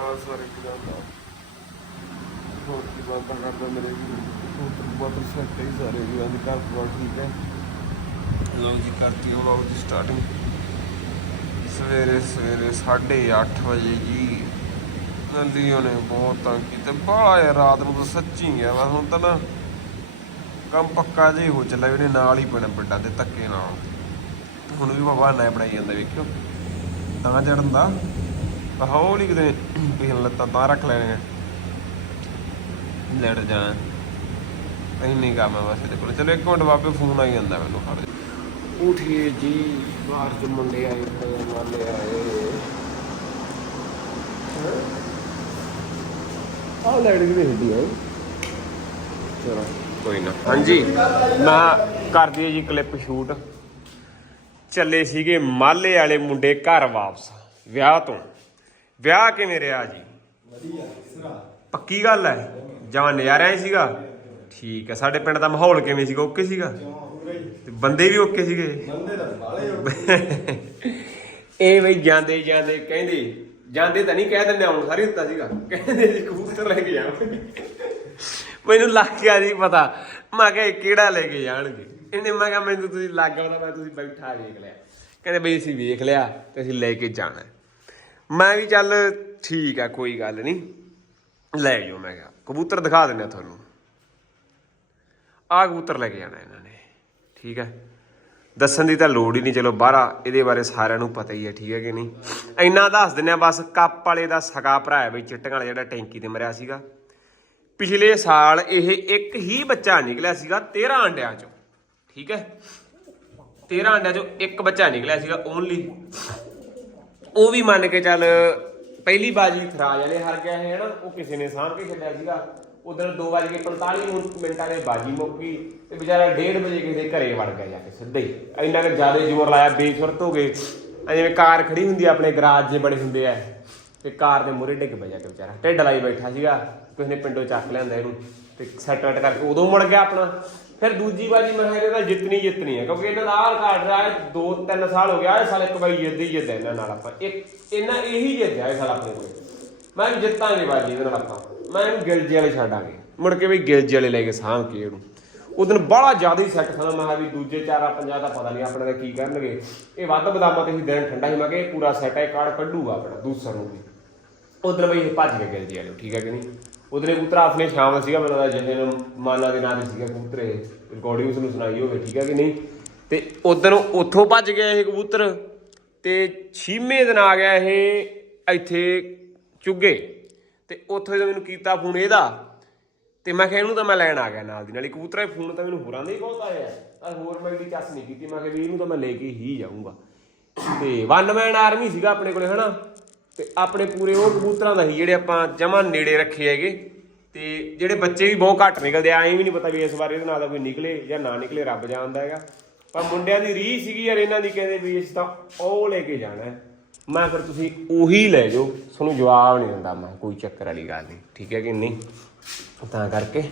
ਆ ਸਾਰੇ ਕਿਦਾਂ ਹੋਰ ਕੀ ਬਾਤਾਂ ਕਰਦਾ ਮੇਰੇ ਵੀ। ਵਾਟਰ ਸੈਟ ਹੀ ਸਾਰੇ ਵੀ ਆਂਦੇ ਘਰ ਪਰਿਵਾਰ ਠੀਕ ਹੈ। ਲਓ ਜੀ, ਕਰਤੀ ਉਹ ਲਓ ਜੀ ਸਟਾਰਟਿੰਗ ਸਵੇਰੇ ਸਵੇਰੇ 8:30 ਵਜੇ ਜੀ ਨੰਦੀਆਂ ਨੇ ਬਹੁਤ ਤੰਗ ਕੀਤਾ ਬਾਹਲਾ ਯਾਰ ਰਾਤ ਨੂੰ ਤਾਂ ਸੱਚੀ ਗਿਆ ਵਾ ਹੁਣ ਤਾਂ ਨਾ ਕੰਮ ਪੱਕਾ ਜਿਹਾ ਹੋ ਚੱਲਿਆ ਵੀ ਇਹਨੇ ਨਾਲ ਹੀ ਪੈਣਾ ਪਿੰਡਾਂ ਤੇ ਧੱਕੇ ਨਾਲ। ਹੁਣ ਵੀ ਬਾਬਾ ਨਾ ਬਣਾਈ ਜਾਂਦਾ ਵੇਖਿਓ। ਤਾਂ ਚੜਨ ਦਾ। ਹੌਲੀ ਕਿਤੇ ਪਿਛਲ ਲੱਤਾਂ ਤਾਂ ਰੱਖ ਲੈਣੀਆਂ। ਲੜ ਜਾਣਾ। ਇੰਨੀ ਕੰਮ ਹੈ ਬਸ ਇਹਦੇ ਕੋਲ। ਚਲੋ ਇੱਕ ਮਿੰਟ ਬਾਬੇ, ਫੋਨ ਆਈ ਜਾਂਦਾ ਮੈਨੂੰ ਖੜ ਉਠੀਏ ਜੀ, ਬਾਹਰ ਚ ਮੁੰਡੇ ਆਏ ਹੋਏ ਮਾਲੇ ਆਏ ਆ ਲੜ ਵੀ ਦੇਖਦੀ ਹੈ ਚਲੋ, ਕੋਈ ਨਾ। ਹਾਂਜੀ, ਮੈਂ ਕਰਦੀ ਦਈਏ ਜੀ ਕਲਿੱਪ ਸ਼ੂਟ ਚੱਲੇ ਸੀਗੇ ਮਾਲੇ ਵਾਲੇ ਮੁੰਡੇ ਘਰ ਵਾਪਸ, ਵਿਆਹ ਤੋਂ। ਵਿਆਹ ਕਿਵੇਂ ਰਿਹਾ ਜੀ? ਪੱਕੀ ਗੱਲ ਹੈ? ਜਮਾਂ ਨਜ਼ਾਰਾ ਹੀ ਸੀਗਾ। ਠੀਕ ਹੈ ਸਾਡੇ ਪਿੰਡ ਦਾ ਮਾਹੌਲ ਕਿਵੇਂ ਸੀਗਾ? ਓਕੇ ਸੀਗਾ? ਤੇ ਬੰਦੇ ਵੀ ਓਕੇ ਸੀਗੇ? ਬੰਦੇ ਦਾ ਬਾਲੇ ਇਹ ਬਈ ਜਾਂਦੇ ਜਾਂਦੇ ਕਹਿੰਦੇ ਜਾਂਦੇ ਤਾਂ ਨਹੀਂ ਕਹਿ ਦਿੰਦੇ ਹੁਣ ਸਾਰੀ ਦਿੱਤਾ ਸੀਗਾ। ਕਹਿੰਦੇ ਜੀ ਕਬੂਤਰ ਲੈ ਕੇ ਜਾਵਾਂਗੇ ਮੈਨੂੰ ਲੱਗ ਗਿਆ ਜੀ ਪਤਾ। ਮੈਂ ਕਿਹਾ ਇਹ ਕਿਹੜਾ ਲੈ ਕੇ ਜਾਣਗੇ? ਇਹਨੇ ਮੈਂ ਕਿਹਾ ਮੈਨੂੰ ਤੁਸੀਂ ਲੱਗ ਗਿਆ ਮੈਂ ਤੁਸੀਂ ਬੈਠਾ ਵੇਖ ਲਿਆ। ਕਹਿੰਦੇ ਬਈ ਅਸੀਂ ਵੇਖ ਲਿਆ ਤੇ ਅਸੀਂ ਲੈ ਕੇ ਜਾਣਾ। ਮੈਂ ਵੀ ਚੱਲ ਠੀਕ ਆ, ਕੋਈ ਗੱਲ ਨਹੀਂ ਲੈ ਜਾਓ, ਮੈਂ ਕਿਹਾ। ਕਬੂਤਰ ਦਿਖਾ ਦਿੰਦਾ ਤੁਹਾਨੂੰ। ਆਹ ਕਬੂਤਰ ਲੈ ਕੇ ਜਾਣਾ ਇਹਨਾਂ ਨੇ। ਠੀਕ ਹੈ ਦੱਸਣ ਦੀ ਤਾਂ ਲੋੜ ਹੀ ਨਹੀਂ ਚਲੋ ਬਾਹਰਾ, ਇਹਦੇ ਬਾਰੇ ਸਾਰਿਆਂ ਨੂੰ ਪਤਾ ਹੀ ਹੈ ਠੀਕ ਹੈ ਕਿ ਨਹੀਂ? ਇੰਨਾ ਦੱਸ ਦਿੰਨੇ ਆ, ਬਸ ਕੱਪ ਵਾਲੇ ਦਾ ਸਕਾ ਭਰਾ ਹੈ ਬਈ ਚਿੱਟੀਆਂ ਵਾਲਾ ਜਿਹੜਾ ਟੈਂਕੀ ਤੇ ਮਰਿਆ ਸੀਗਾ। ਪਿਛਲੇ ਸਾਲ ਇਹ ਇੱਕ ਹੀ ਬੱਚਾ ਨਿਕਲਿਆ ਸੀਗਾ 13 ਅੰਡਿਆਂ ਚੋਂ। ਠੀਕ ਹੈ 13 ਅੰਡਿਆਂ ਚੋਂ ਇੱਕ ਬੱਚਾ ਨਿਕਲਿਆ ਸੀਗਾ ਓਨਲੀ ਉਹ ਵੀ ਮੰਨ ਕੇ ਚੱਲ ਪਹਿਲੀ ਬਾਜੀ ਖਰਾਜ ਵਾਲੇ ਹਾਰ ਗਿਆ ਹੈ ਨਾ ਉਹ ਕਿਸੇ ਨੇ ਸਾਂਭ ਕੇ ਛੱਡਿਆ ਸੀਗਾ। ਉਧਰ 2:45 ਮਿੰਟਾਂ ਦੇ ਬਾਜੀ ਮੁੱਕ ਗਈ ਤੇ ਵਿਚਾਰਾ 1:30 ਵਜੇ ਕਿਸੇ ਦੇ ਘਰੇ ਵੜ ਗਿਆ ਜਾ ਕੇ ਸਿੱਧੇ ਹੀ। ਇੰਨਾ ਕਿ ਜ਼ਿਆਦਾ ਜ਼ੋਰ ਲਾਇਆ, ਬੇਸੁਰਤ ਹੋ ਗਏ। ਆ ਜਿਵੇਂ ਕਾਰ ਖੜੀ ਹੁੰਦੀ ਆ, ਆਪਣੇ ਗਰਾਜ ਜੇ ਬੜੇ ਹੁੰਦੇ ਆ। ਤੇ ਕਾਰ ਦੇ ਮੂਹਰੇ ਡਿੱਗ ਪਿਆ ਜਾ ਕੇ ਵਿਚਾਰਾ। ਢਿੱਡ ਲਾਈ ਬੈਠਾ ਸੀਗਾ। ਕਿਸੇ ਨੇ ਪਿੰਡੋਂ ਚੱਕ ਲਿਆਂਦਾ ਇਹਨੂੰ। ਤੇ ਸੈਟ ਵੈਟ ਕਰਕੇ ਉਦੋਂ ਮੁੜ ਗਿਆ ਆਪਣਾ। ਫਿਰ ਦੂਜੀ ਵਾਰੀ ਮੈਂ ਕਿਹਾ ਇਹਦਾ ਜਿੱਤਣੀ ਜਿੱਤਣੀ ਹੈ ਕਿਉਂਕਿ ਇਹਨਾਂ ਦਾ ਆਹ ਰਿਕਾਰਡ ਰਿਹਾ ਹੈ 2-3 ਸਾਲ ਹੋ ਗਿਆ, ਇਹ ਸਾਲ ਇੱਕ ਵਾਰੀ ਜਿੱਤ ਹੀ ਜਿੱਤ ਇਹਨਾਂ ਨਾਲ ਆਪਾਂ। ਇੱਕ, ਇਹਨਾਂ ਇਹੀ ਜਿੱਤਿਆ ਇਹ ਸਾਲ ਆਪਣੇ ਕੋਲ। ਮੈਂ ਵੀ ਜਿੱਤਾਂਗੇ ਬਾਜੀ ਇਹਦੇ ਨਾਲ ਆਪਾਂ। ਮੈਂ ਇਹਨੂੰ ਗਿਲਜੇ ਵਾਲੇ ਛੱਡਾਂਗੇ। ਮੁੜ ਕੇ ਵੀ ਗਿਲਜੇ ਵਾਲੇ ਲੈ ਕੇ ਸਾਂਭ ਕੇ ਇਹਨੂੰ। ਉਦੋਂ ਬੜਾ ਜ਼ਿਆਦਾ ਹੀ ਸੈੱਟ ਖਾਣਾ ਮੈਂ ਕਿਹਾ ਵੀ ਦੂਜੇ ਚਾਰਾ ਪੰਜਾਹ ਦਾ ਪਤਾ ਨਹੀਂ ਆਪਣੇ ਦਾ ਕੀ ਕਰਨਗੇ। ਇਹ ਵੱਧ ਬਦਾਮਾਂ ਤੇ ਹੀ ਦਿਨ ਠੰਡਾ ਹੀ ਮੈਂ ਕਿਹਾ ਪੂਰਾ ਸੈੱਟ ਹੈ ਕਾਰਡ ਕੱਢੂਗਾ ਆਪਣਾ, ਦੂਸਰਾ ਨੂੰ ਵੀ। ਉਧਰ ਬਈ ਇਹ ਭੱਜ ਕੇ ਗਿਲਜੀ ਵਾਲੇ, ਠੀਕ ਹੈ ਕਿ ਨਹੀਂ? ਉਧਰੇ ਕਬੂਤਰਾ ਆਪਣੇ ਸ਼ਾਮ ਸੀਗਾ, ਮੈਨੂੰ ਲੱਗਦਾ ਜਿਹਦੇ ਨੂੰ ਮਾਨਾ ਦੇ ਨਾਂ ਤੇ ਸੀਗਾ ਕਬੂਤਰ ਰਿਕਾਰਡਿੰਗ ਉਸ ਸੁਣਾਈ ਹੋਵੇ, ਠੀਕ ਹੈ ਕਿ ਨਹੀਂ? ਤੇ ਉਧਰ ਉੱਥੋਂ ਭੱਜ ਗਿਆ ਇਹ ਕਬੂਤਰ ਤੇ ਛੀਵੇਂ ਦਿਨ ਆ ਗਿਆ ਇਹ ਇੱਥੇ ਚੁੱਗੇ। ਤੇ ਉੱਥੋਂ ਜਦੋਂ ਮੈਨੂੰ ਕੀਤਾ ਫੋਨ ਇਹਦਾ, ਤੇ ਮੈਂ ਕਿਹਾ ਇਹਨੂੰ ਤਾਂ ਮੈਂ ਲੈਣ ਆ ਗਿਆ ਨਾਲ ਦੀ ਨਾਲ। ਹੀ ਕਬੂਤਰਾ ਫੋਨ ਤਾਂ ਮੈਨੂੰ ਹੋਰਾਂ ਦੇ ਹੀ ਬਹੁਤ ਆਏ ਆ। ਹੋਰ ਮੈਂ ਇਹਦੀ ਚੱਸ ਨਹੀਂ ਕੀਤੀ, ਮੈਂ ਕਿਹਾ ਵੀ ਇਹਨੂੰ ਤਾਂ ਮੈਂ ਲੈ ਕੇ ਹੀ ਜਾਊਂਗਾ। ਤੇ ਵਨ ਮੈਨ ਆਰਮੀ ਸੀਗਾ ਆਪਣੇ ਕੋਲੇ, ਹਨਾ? ਤੇ ਆਪਣੇ ਪੂਰੇ ਉਹ ਕਬੂਤਰਾਂ ਦਾ ਹੀ ਜਿਹੜੇ ਆਪਾਂ ਜਮਾਂ ਨੇੜੇ ਰੱਖੇ ਹੈਗੇ, ਤੇ ਜਿਹੜੇ ਬੱਚੇ ਵੀ ਬਹੁਤ ਘੱਟ ਨਿਕਲਦੇ ਆ, ਐਂ ਵੀ ਨਹੀਂ ਪਤਾ ਵੀ ਇਸ ਵਾਰ ਇਹਦੇ ਨਾਲ ਦਾ ਕੋਈ ਨਿਕਲੇ ਜਾਂ ਨਾ ਨਿਕਲੇ, ਰੱਬ ਜਾਣਦਾ ਹੈਗਾ। ਪਰ ਮੁੰਡਿਆਂ ਦੀ ਰੀਹ ਸੀਗੀ ਯਾਰ ਇਹਨਾਂ ਦੀ ਕਹਿੰਦੇ ਵੀ ਇਸ ਤਾਂ ਉਹ ਲੈ ਕੇ ਜਾਣਾ ਹੈ। ਮੈਂ ਫਿਰ ਤੁਸੀਂ ਉਹੀ ਲੈ ਜਾਓ, ਤੁਹਾਨੂੰ ਜਵਾਬ ਨਹੀਂ ਦਿੰਦਾ ਮੈਂ, ਕੋਈ ਚੱਕਰ ਵਾਲੀ ਗੱਲ ਨਹੀਂ ਠੀਕ ਹੈ ਕਿ ਨਹੀਂ? ਤਾਂ ਕਰਕੇ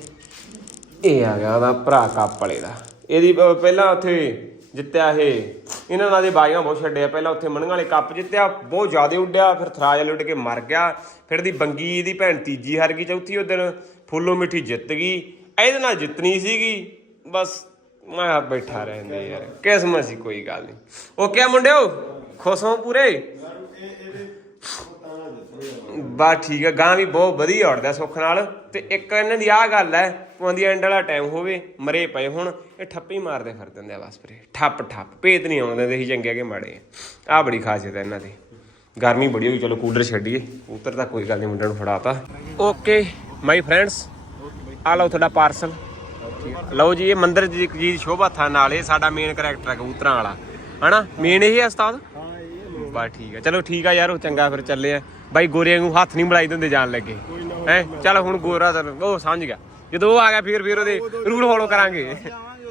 ਇਹ ਆ ਗਿਆ ਉਹਦਾ ਭਰਾ ਕੱਪ ਵਾਲੇ ਦਾ। ਇਹਦੀ ਪਹਿਲਾਂ ਉੱਥੇ ਜਿੱਤਿਆ ਇਹ ਇਹਨਾਂ ਨਾਲ ਦੇ ਬਾਈਆਂ ਬਹੁਤ ਛੱਡਿਆ ਪਹਿਲਾਂ ਉੱਥੇ ਮਣੀਆਂ ਵਾਲੇ ਕੱਪ ਜਿੱਤਿਆ, ਬਹੁਤ ਜ਼ਿਆਦਾ ਉੱਡਿਆ, ਫਿਰ ਥਰਾਜ ਵਾਲੇ ਉੱਡ ਕੇ ਮਰ ਗਿਆ। ਫਿਰ ਦੀ ਬੰਗੀ ਦੀ ਭੈਣ ਤੀਜੀ ਹਾਰ ਗਈ ਚੌਥੀ ਉਹ ਦਿਨ, ਫੁੱਲੋ ਮਿੱਠੀ ਜਿੱਤ ਗਈ। ਇਹਦੇ ਨਾਲ ਜਿੱਤਣੀ ਸੀਗੀ, ਬਸ ਮੈਂ ਬੈਠਾ ਰਹਿੰਦੇ ਯਾਰ, ਕਿਸਮਤ ਸੀ, ਕੋਈ ਗੱਲ ਨਹੀਂ ਓਕੇ ਆ ਮੁੰਡਿਓ, ਖੁਸ਼ ਹੋ ਪੂਰੇ? ਬਾ ਠੀਕ ਹੈ ਗਾਂ ਵੀ ਬਹੁਤ ਵਧੀਆ ਉੜਦਾ ਸੁੱਖ ਨਾਲ। ਤੇ ਇੱਕ ਇਹਨਾਂ ਦੀ ਆਹ ਗੱਲ ਹੈ ਪੁਆਂਦੀ ਐਂਡ ਵਾਲਾ ਟਾਈਮ ਹੋਵੇ, ਮਰੇ ਪਏ ਹੁਣ, ਇਹ ਠੱਪੇ ਹੀ ਮਾਰਦੇ ਫਿਰ ਦਿੰਦੇ ਆ ਬਸ ਫਿਰ ਠੱਪ ਠੱਪ, ਭੇਤ ਨਹੀਂ ਆਉਂਦੇ ਦੇ ਹੀ ਚੰਗੇ ਕਿ ਮਾੜੇ। ਆ ਆਹ ਬੜੀ ਖਾਸੀਅਤ ਹੈ ਇਹਨਾਂ ਦੀ। ਗਰਮੀ ਬੜੀ ਹੋਈ, ਚਲੋ ਕੂਲਰ ਛੱਡੀਏ। ਉਤਰ ਤਾਂ ਕੋਈ ਗੱਲ ਨਹੀਂ ਮੁੰਡੇ ਨੂੰ ਫੜਾਤਾ। ਓਕੇ ਮਾਈ ਫਰੈਂਡਸ ਆ ਲਓ ਤੁਹਾਡਾ ਪਾਰਸਲ ਲਓ ਜੀ, ਇਹ ਮੰਦਰ ਦੀ ਇੱਕ ਚੀਜ਼ ਸ਼ੋਭਾ ਥਾਨ ਨਾਲ, ਇਹ ਸਾਡਾ ਮੇਨ ਕੈਰੈਕਟਰ ਹੈ ਕਬੂਤਰਾਂ ਵਾਲਾ। ਹਨਾ? ਮੇਨ ਇਹ ਹੈ ਉਸਤਾਦ? ਬਸ ਠੀਕ ਆ। ਚਲੋ ਠੀਕ ਆ ਯਾਰ, ਉਹ ਚੰਗਾ ਫਿਰ ਚੱਲੇ ਆ। ਬਾਈ ਗੋਰੇ ਨੂੰ ਹੱਥ ਨਹੀਂ ਬੁਲਾਈ ਦਿੰਦੇ ਜਾਣ ਲੱਗੇ। ਹੈ? ਚੱਲ ਹੁਣ ਗੋਰਾ ਉਹ ਸਮਝ ਗਿਆ। ਜਦੋਂ ਉਹ ਆ ਗਿਆ ਫਿਰ ਫਿਰ ਉਹਦੇ ਰੂਲ ਫੋਲੋ ਕਰਾਂਗੇ।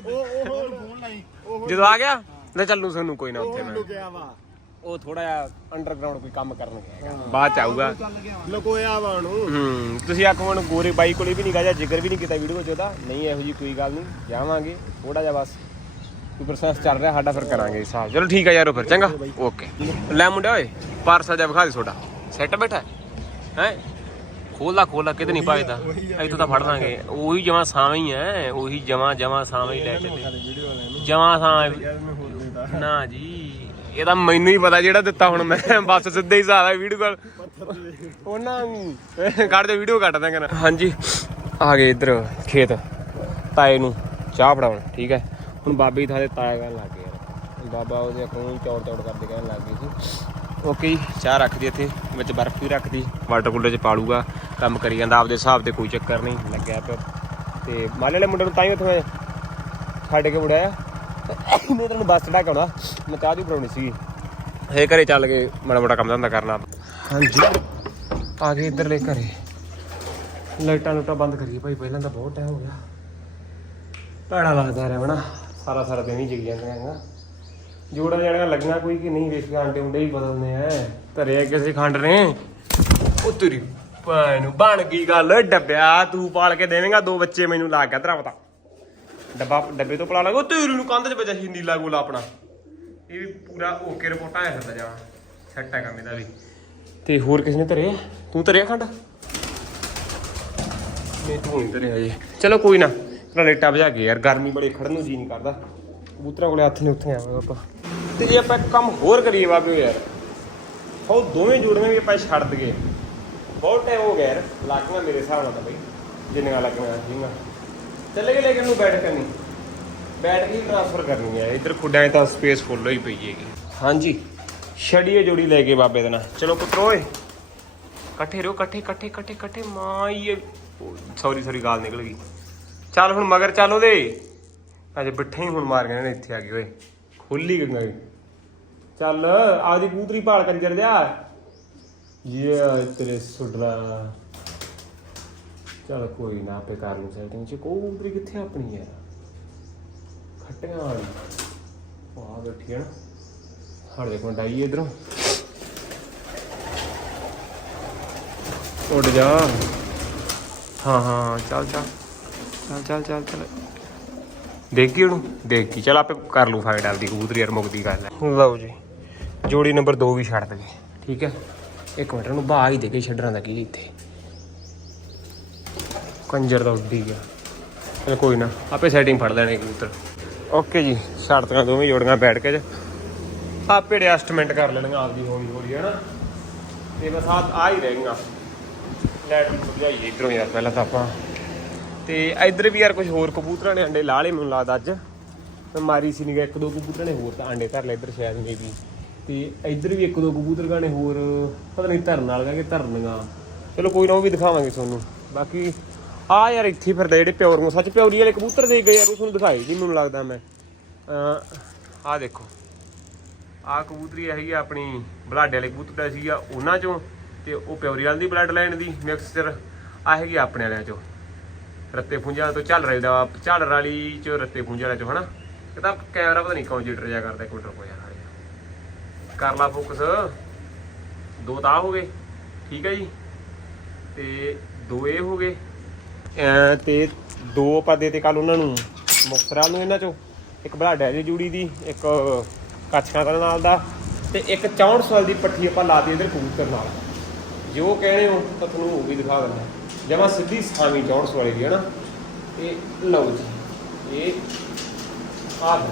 ਉਹ ਉਹ ਹੋਰ ਫੋਨ ਲਾਈ। ਉਹ ਜਦੋਂ ਆ ਗਿਆ ਲੈ ਚੱਲੂ ਸਾਨੂੰ ਕੋਈ ਨਾ ਉੱਥੇ ਮੈਂ। ਲੁਕਿਆ ਵਾ। ਉਹ ਥੋੜਾ ਜਿਹਾ ਅੰਡਰਗਰਾਉਂਡ ਕੋਈ ਕੰਮ ਕਰਨ ਗਿਆ ਹੈਗਾ। ਬਾਅਦ ਚ ਆਊਗਾ। ਲੁਕੋਇਆ ਵਾ ਉਹਨੂੰ। ਹੂੰ ਤੁਸੀਂ ਆਖੋ ਹੁਣ ਗੋਰੇ ਬਾਈ ਕੋਲੇ ਵੀ ਨਹੀਂ ਗਿਆ ਜਾਂ ਜ਼ਿਕਰ ਵੀ ਨਹੀਂ ਕੀਤਾ ਵੀਡੀਓ 'ਚ ਉਹਦਾ। ਨਹੀਂ ਇਹੋ ਜੀ ਕੋਈ ਗੱਲ ਨਹੀਂ ਜਾਵਾਂਗੇ ਥੋੜਾ ਜਿਹਾ ਬਸ। ਕੋਈ ਪ੍ਰੋਸੈਸ ਚੱਲ ਰਿਹਾ ਸਾਡਾ ਫਿਰ ਕਰਾਂਗੇ ਹਿਸਾਬ ਚਲੋ ਠੀਕ ਆ ਯਾਰੋ ਫਿਰ ਚੰਗਾ। ਓਕੇ। ਲੈ ਮੁੰਡਿਆ ਓਏ ਪਾਰਸਲ ਜਿਹਾ ਵਿਖਾ ਦੇ ਤੁਹਾਡਾ। ਸੈੱਟ ਬੈਠਾ ਹੈ? ਹੈ? ਖੋਲਾ ਖੋਲਾ ਕਿਤੇ ਨਹੀਂ ਭਜਦਾ। ਇੱਥੋਂ ਤਾਂ ਫੜ ਲਾਂਗੇ। ਉਹੀ ਜਮਾ ਸਾਵੇਂ ਹੀ ਐ ਉਹੀ ਜਮਾ ਜਮਾ ਸਾਵੇਂ ਹੀ ਲੈ ਚੱਲੇ। ਜਮਾ ਸਾਵੇਂ ਨਾ ਜੀ ਇਹ ਤਾਂ ਮੈਨੂੰ ਹੀ ਪਤਾ ਜਿਹੜਾ ਦਿੱਤਾ ਹੁਣ ਮੈਂ। ਬਸ ਸਿੱਧੇ ਹੀ ਹੈ ਵੀਡੀਓ ਕਾਲ। ਉਹਨਾਂ ਨੂੰ ਕੱਢ ਦੇ ਵੀਡੀਓ ਕੱਟ ਦਾਂਗੇ ਨਾ। ਹਾਂਜੀ ਆ ਗਏ ਇੱਧਰ ਖੇਤ। ਤਾਏ ਨੂੰ ਚਾਹ ਫੜਾਉਣ ਠੀਕ ਹੈ? ਹੁਣ ਬਾਬੇ ਦੀ ਥਾਂ ਤੇ ਤਾਇਆ ਕਹਿਣ ਲੱਗ ਗਿਆ ਬਾਬਾ ਉਹਦੇ ਅਕਾਊਂਟ ਚੌੜ ਚੌੜ ਕਰਦੇ ਕਹਿਣ ਲੱਗ ਗਏ ਸੀ। ਓਕੇ ਚਾਹ ਰੱਖਦੀ ਇੱਥੇ ਵਿੱਚ ਬਰਫ਼ ਵੀ ਰੱਖਦੀ ਵਾਟਰ ਕੂਲਰ 'ਚ ਪਾਲੂਗਾ। ਕੰਮ ਕਰੀ ਜਾਂਦਾ, ਆਪਦੇ ਹਿਸਾਬ ਤੇ ਕੋਈ ਚੱਕਰ ਨਹੀਂ ਲੱਗਿਆ ਪਿਆ ਤੇ ਮਾਲੇ ਵਾਲੇ ਮੁੰਡੇ ਨੂੰ ਤਾਂ ਹੀ ਉੱਥੇ ਮੈਂ ਛੱਡ ਕੇ ਮੁੜਿਆ। ਮੈਂ ਤੈਨੂੰ ਬੱਸ ਚੜਾ ਕੇ ਆਉਣਾ, ਮੈਂ ਚਾਹ ਦੀ ਬਣਾਉਣੀ ਸੀ ਹੇ ਘਰੇ ਚੱਲ ਕੇ ਮਾੜਾ ਮੋਟਾ ਕੰਮ ਧੰਦਾ ਕਰਨਾ। ਹਾਂਜੀ, ਆ ਗਏ ਇੱਧਰਲੇ ਘਰੇ। ਲਾਈਟਾਂ ਲੁਟਾਂ ਬੰਦ ਕਰੀਏ ਭਾਈ, ਪਹਿਲਾਂ ਤਾਂ ਬਹੁਤ ਟਾਈਮ ਹੋ ਗਿਆ। ਭੈੜਾ ਲੱਗਦਾ ਰਿਹਾ ਹਨਾ, ਸਾਰਾ ਸਾਰਾ ਦਿਨ ਹੀ ਜਗ ਜਾਂਦੇ ਹੈਗਾ। ਜੋੜਾਂ ਜੜਾਂ ਲੱਗਣਾ ਕੋਈ ਕਿ ਨਹੀਂ, ਵੇਖ ਕੇ ਆਂਡੇ ਉਂਡੇ ਹੀ ਬਦਲਨੇ ਆ। ਧਰੇ ਕਿਸੇ ਖੰਡ ਨੇ। ਉਹ ਤੇਰੀ ਭੈਣ, ਬਣ ਗਈ ਗੱਲ। ਡੱਬਿਆ ਤੂੰ ਪਾਲ ਕੇ ਦੇਵੇਂਗਾ, ਦੋ ਬੱਚੇ ਮੈਨੂੰ ਲੱਗ ਗਿਆ ਤੇਰਾ ਪਤਾ ਡੱਬਾ ਡੱਬੇ ਤੋਂ ਪਲਾ ਲਾਂਗਾ। ਉਹ ਨੂੰ ਕੰਧ 'ਚ ਵੱਜਾ ਸੀ, ਨੀਲਾ ਗੋਲਾ ਆਪਣਾ। ਇਹ ਵੀ ਪੂਰਾ ਓਕੇ ਰਿਪੋਰਟਾਂ ਆਇਆ ਫਿਰਦਾ ਜਾ। ਸੈੱਟ ਹੈ ਕੰਮ ਇਹਦਾ ਵੀ। ਤੇ ਹੋਰ ਕਿਸ ਨੇ ਧਰਿਆ? ਤੂੰ ਧਰਿਆ ਖੰਡ? ਨਹੀਂ, ਤੂੰ ਨਹੀਂ ਧਰਿਆ ਜੇ ਚਲੋ ਕੋਈ ਨਾ, ਤੇਰਾ ਲੇਟਾ ਭਜਾ ਕੇ ਯਾਰ, ਗਰਮੀ ਬੜੀ ਖੜਨ ਨੂੰ ਜੀ ਨਹੀਂ ਕਰਦਾ। ਕਬੂਤਰਾਂ ਕੋਲੇ ਹੱਥ ਨਹੀਂ ਉੱਥੇ ਆਵਾਂਗੇ ਆਪਾਂ। ਤੇ ਜੇ ਆਪਾਂ ਕੰਮ ਹੋਰ ਕਰੀਏ ਬਾਬਿਓ ਯਾਰ, ਉਹ ਦੋਵੇਂ ਜੋੜੀਆਂ ਵੀ ਆਪਾਂ ਛੱਡ ਦਈਏ। ਬਹੁਤ ਟਾਈਮ ਹੋ ਗਿਆ ਯਾਰ ਲੱਗਣਾ ਮੇਰੇ ਹਿਸਾਬ ਨਾਲ ਤਾਂ ਬਈ, ਜਿੰਨੀਆਂ ਲੱਗਣਾ ਸੀਗਾ ਚੱਲੇ ਗਏ ਲੇਕਿਨ ਨੂੰ ਬੈਠ ਕਰਨੀ। ਬੈਠ ਟ੍ਰਾਂਸਫਰ ਕਰਨੀ ਹੈ ਇੱਧਰ ਖੁੱਡਾਂ ਤਾਂ ਸਪੇਸ ਫੁੱਲ ਹੋਈ ਪਈ ਹੈਗੀ। ਹਾਂਜੀ, ਛੜੀਏ ਜੋੜੀ ਲੈ ਕੇ ਬਾਬੇ ਦੇ ਨਾਲ ਚਲੋ ਪੁੱਤਰੋ ਓਏ, ਇਕੱਠੇ ਰਹੋ, ਇਕੱਠੇ ਇਕੱਠੇ ਇਕੱਠੇ ਇਕੱਠੇ ਮਾਈਏ ਸੌਰੀ ਸੌਰੀ ਗਾਲ ਨਿਕਲ ਗਈ। ਚੱਲ ਹੁਣ ਮਗਰ ਚੱਲ ਉਹਦੇ। ਅਜੇ ਬਿੱਠੇ ਹੀ ਹੁਣ ਮਾਰ ਗਏ ਨੇ, ਇੱਥੇ ਆ ਗਏ ਓਏ। ਖੁੱਲੀ ਗੰਗਾ ਚੱਲ, ਆਪਦੀ ਕੂਤਰੀ ਭਾਲ ਕੰਜਰ ਦਿਆ ਇਹ ਤੇਰੇ ਸੁਡਲਾ ਚਲ ਕੋਈ ਨਾ ਆਪੇ ਕਰ ਲੂ ਸੈਟਿੰਗ ਚ ਕੂਤਰੀ ਕਿੱਥੇ ਆਪਣੀ ਯਾਰ ਖੱਟੀਆਂ ਵਾਲੀ ਉਹ ਬੈਠੀ ਹੈ ਨਾ ਹੜ ਦੇਖੋ ਡਾਈ ਇਧਰੋਂ ਉੱਡ ਜਾ ਹਾਂ ਹਾਂ ਚੱਲ ਚੱਲ ਚੱਲ ਚੱਲ ਚੱਲ ਚੱਲ ਦੇਖੀ ਉਹਨੂੰ ਦੇਖੀ ਚੱਲ ਆਪੇ ਕਰ ਲੂ ਫਾਈਟ ਆਪਦੀ ਕਬੂਤਰੀ ਯਾਰ ਮੁਕਦੀ ਗੱਲ ਹੈ ਲਓ ਜੀ ਜੋੜੀ ਨੰਬਰ 2 ਵੀ ਛੱਡ ਦੇ ਠੀਕ ਹੈ ਇੱਕ ਮਿੰਟ ਨੂੰ ਬਾਹ ਹੀ ਦੇ ਕੇ ਛੱਡਣਾ ਦਾ ਕੀ ਇੱਥੇ? ਕੰਜਰ ਦਾ ਉੱਡੀ ਗਿਆ। ਚਲ ਕੋਈ ਨਾ, ਆਪੇ ਸੈਟਿੰਗ ਫੜ ਲੈਣੇ ਕਬੂਤਰ। ਓਕੇ ਜੀ ਛੱਡਤੀਆਂ ਦੋਵੇਂ ਜੋੜੀਆਂ ਬੈਠ ਕੇ ਚ ਆਪੇ ਐਡਜਸਟਮੈਂਟ ਕਰ ਲੈਣੀਆਂ ਆਪਦੀ ਹੌਲੀ ਹੌਲੀ ਹੈ ਨਾ ਤੇ ਬਸ ਆ ਆ ਹੀ ਰਹਿਣੀਆਂ ਲੈਟ ਨੂੰ ਇਧਰੋਂ ਯਾਰ, ਪਹਿਲਾਂ ਤਾਂ ਆਪਾਂ। ਤੇ ਇਧਰ ਵੀ ਯਾਰ ਕੁਝ ਹੋਰ ਕਬੂਤਰਾਂ ਨੇ ਅੰਡੇ ਲਾ ਲਏ, ਮੈਨੂੰ ਲੱਗਦਾ ਅੱਜ। ਮਾਰੀ ਸੀ ਨਹੀਂ ਇੱਕ ਦੋ ਕਬੂਤਰਾਂ ਨੇ ਹੋਰ ਤਾਂ ਅੰਡੇ ਧਰ ਲਏ ਇਧਰ ਸ਼ਾਇਦ ਮੇਬੀ ਤੇ ਇੱਧਰ ਵੀ ਇੱਕ ਦੋ ਕਬੂਤਰ ਗਾਣੇ ਹੋਰ, ਪਤਾ ਨਹੀਂ ਧਰਨ ਵਾਲੀਆਂ ਕਿ ਧਰਨੀਆਂ। ਚਲੋ ਕੋਈ ਨਾ, ਉਹ ਵੀ ਦਿਖਾਵਾਂਗੇ ਤੁਹਾਨੂੰ। ਬਾਕੀ, ਆ ਯਾਰ ਇੱਥੇ ਹੀ ਫਿਰਦਾ ਜਿਹੜੇ ਪਿਓਰ ਸੱਚ ਪਿਓਰੀ ਵਾਲੇ ਕਬੂਤਰ ਦੇ ਗਏ ਯਾਰ, ਉਹ ਤੁਹਾਨੂੰ ਦਿਖਾਈ ਨਹੀਂ ਮੈਨੂੰ ਲੱਗਦਾ ਮੈਂ। ਆ ਦੇਖੋ। ਆ ਕਬੂਤਰੀ ਹੈਗੀ ਆਪਣੀ ਬਲਾਡੇ ਵਾਲੇ ਕਬੂਤਰ ਸੀ ਆ, ਉਹਨਾਂ ਚੋਂ, ਤੇ ਉਹ ਪਿਓਰੀ ਵਾਲੀ ਦੀ ਬਲੱਡ ਲਾਈਨ ਦੀ ਮਿਕਸਚਰ ਆ ਹੈਗੀ ਆਪਣੇ ਵਾਲਿਆਂ ਚੋਂ। ਰੱਤੇ ਪੁੰਜਾ ਤੋਂ ਚੱਲ ਰਹੀ ਦਾ ਝਾਲਰ ਵਾਲੀ 'ਚੋਂ ਰੱਤੇ ਪੁੰਜਾ ਵਾਲਿਆਂ ਚੋਂ, ਹਨਾ? ਇਹ ਤਾਂ ਕੈਮਰਾ ਪਤਾ ਨਹੀਂ ਕੌਂ ਜਿੱਟਰ ਜਾ ਕਰਦਾ, ਇੱਕ ਮਿੰਟ ਯਾਰ। ਕਰ ਲਾ ਫੋਕਸ। ਦੋ ਤਾਂ ਆਹ ਹੋ ਗਏ। ਠੀਕ ਹੈ ਜੀ। ਤੇ ਦੋ ਇਹ ਹੋ ਗਏ। ਤੇ ਦੋ ਆਪਾਂ ਦੇ ਤੇ ਕੱਲ ਉਹਨਾਂ ਨੂੰ ਮੁਕਤਰਾ ਨੂੰ ਇਹਨਾਂ ਚੋਂ। ਇੱਕ ਬਲਾਡਾ ਦੀ ਜੂੜੀ ਦੀ, ਇੱਕ ਕੱਛਾਂ ਕਰਨ ਨਾਲ ਦਾ। ਤੇ ਇੱਕ 64 ਸਾਲ ਦੀ ਪੱਠੀ ਆਪਾਂ ਲਾ ਦੇ ਇਧਰ ਕਬੂਤਰ ਨਾਲ। ਜੋ ਕਹਿਣੇ ਹੋ, ਤਾਂ ਤੁਹਾਨੂੰ ਉਹ ਵੀ ਦਿਖਾ ਦਿੰਦਾ। ਜਮਾ ਸਿੱਧੀ ਸਾਵੀਂ 64 ਵਾਲੀ ਦੀ ਹੈ ਨਾ। ਇਹ ਲਓ ਜੀ, ਇਹ ਆਹ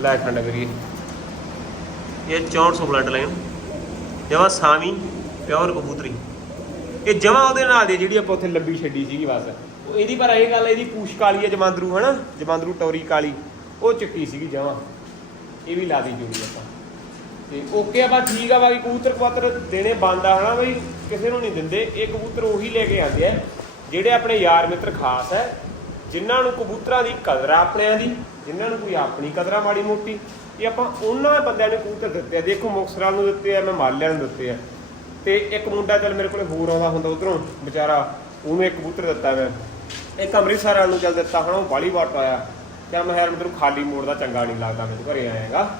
ਲੈ ਖੰਡ ਕਰੀਏ ਇਹ 6400 ਬਲੱਡ ਲਾਈਨ ਜਮਾ ਸਾਵੀਂ ਪਿਓਰ ਕਬੂਤਰੀ। ਇਹ ਜਮਾ ਉਹਦੇ ਨਾਲ ਦੀ ਜਿਹੜੀ ਆਪਾਂ ਉੱਥੇ ਲੱਭੀ ਛੱਡੀ ਸੀਗੀ ਬਸ। ਉਹ ਇਹਦੀ ਪਰ ਇਹ ਗੱਲ ਇਹਦੀ ਪੂਛ ਕਾਲੀ ਹੈ ਜਮਾਂਦਰੂ ਹਨਾ? ਜਮਾਂਦਰੂ ਟੌਰੀ ਕਾਲੀ। ਉਹ ਚਿੱਟੀ ਸੀਗੀ ਜਮਾ ਇਹ ਵੀ ਲਾ ਦੀ ਜੋੜੀ ਆਪਾਂ। ਤੇ ਓਕੇ ਆ ਬਾ ਠੀਕ ਆ ਬਾਕੀ ਕਬੂਤਰ ਕਬੂਤਰ ਦੇਣੇ ਬੰਦ ਹਨਾ ਬਈ? ਕਿਸੇ ਨੂੰ ਨਹੀਂ ਦਿੰਦੇ। ਇਹ ਕਬੂਤਰ ਉਹੀ ਲੈ ਕੇ ਆਉਂਦੇ ਆ, ਜਿਹੜੇ ਆਪਣੇ ਯਾਰ ਮਿੱਤਰ ਖਾਸ ਹੈ ਜਿਨ੍ਹਾਂ ਨੂੰ ਕਬੂਤਰਾਂ ਦੀ ਕਦਰ ਆ, ਆਪਣਿਆਂ ਦੀ। ਜਿਨ੍ਹਾਂ ਨੂੰ ਕੋਈ ਆਪਣੀ ਕਦਰ ਆ, ਮਾੜੀ ਮੋਟੀ। ਕਿ ਆਪਾਂ ਉਹਨਾਂ ਬੰਦਿਆਂ ਨੂੰ ਕਬੂਤਰ ਦਿੱਤੇ ਆ। ਦੇਖੋ ਮੁਕਸਰਾਂ ਨੂੰ ਦਿੱਤੇ ਆ, ਮੈਂ ਮਾਲਿਆਂ ਨੂੰ ਦਿੱਤੇ ਆ। ਤੇ ਇੱਕ ਮੁੰਡਾ ਚੱਲ ਮੇਰੇ ਕੋਲੇ ਹੋਰ ਆਉਂਦਾ ਹੁੰਦਾ ਉਧਰੋਂ, ਵਿਚਾਰਾ, ਉਹਨੂੰ ਇੱਕ ਕਬੂਤਰ ਦਿੱਤਾ ਮੈਂ। ਇੱਕ ਅੰਮ੍ਰਿਤਸਰ ਵਾਲ ਨੂੰ ਚੱਲ ਦਿੱਤਾ ਹਨਾ ਉਹ ਬਾਲੀ ਵਾਟ ਆਇਆ। ਕਿਆ ਮੈਂ ਯਾਰ ਮੈਨੂੰ ਖਾਲੀ ਮੋੜ ਦਾ ਚੰਗਾ ਨਹੀਂ ਲੱਗਦਾ ਮੈਨੂੰ ਘਰੇ ਆਏਗਾ